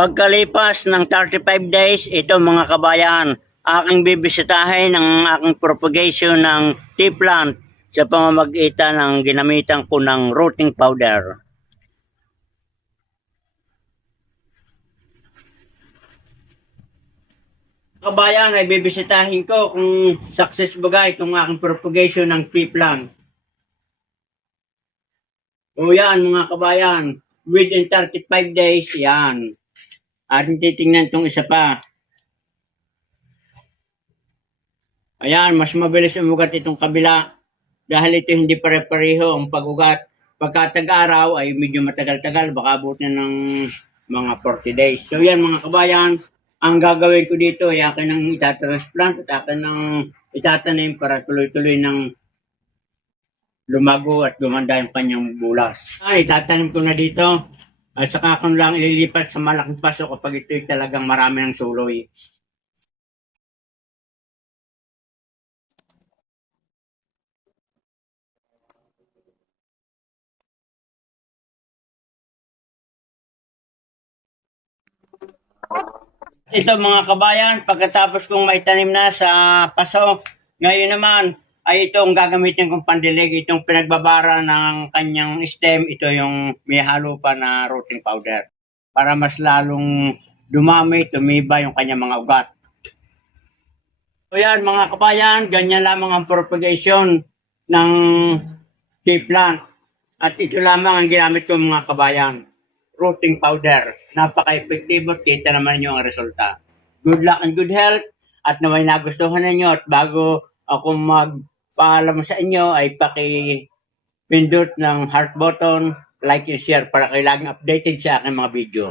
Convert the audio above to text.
Pagkalipas ng 35 days, ito mga kabayan, aking bibisitahin ang aking propagation ng tea plant sa pamamagitan ng ginamitan ko ng rooting powder. Kabayan, ay bibisitahin ko kung success ba itong aking propagation ng tea plant. O yan mga kabayan, within 35 days, yan. Ating titingnan itong isa pa. Ayan, mas mabilis umugat itong kabila dahil ito hindi pare-pareho ang pag-ugat. Pagka tag-araw ay medyo matagal-tagal, baka abot na ng mga 40 days. So yan mga kabayan, ang gagawin ko dito ay akin ang itatransplant at akin ang itatanim para tuloy-tuloy ng lumago at gumanda yung kanyang bulas. Ay, itatanim ko na dito at saka ko lang ililipat sa malaking paso kapag ito'y talagang marami ng suloy. Ito mga kabayan, pagkatapos kong maitanim na sa paso, ngayon naman ay itong gagamitin kong pandilig, itong pinagbabara ng kanyang stem, ito yung may halo pa na rooting powder para mas lalong dumami, tumiba yung kanyang mga ugat. So yan mga kabayan, ganyan lamang ang propagation ng tea plant at ito lamang ang ginamit ko mga kabayan. Rooting powder. Napaka-epektibo. Kita naman nyo ang resulta. Good luck and good health. At naway nagustuhan ninyo at bago ako magpaalam sa inyo ay paki-pindot ng heart button, like and share para kayo laging updated sa aking mga video.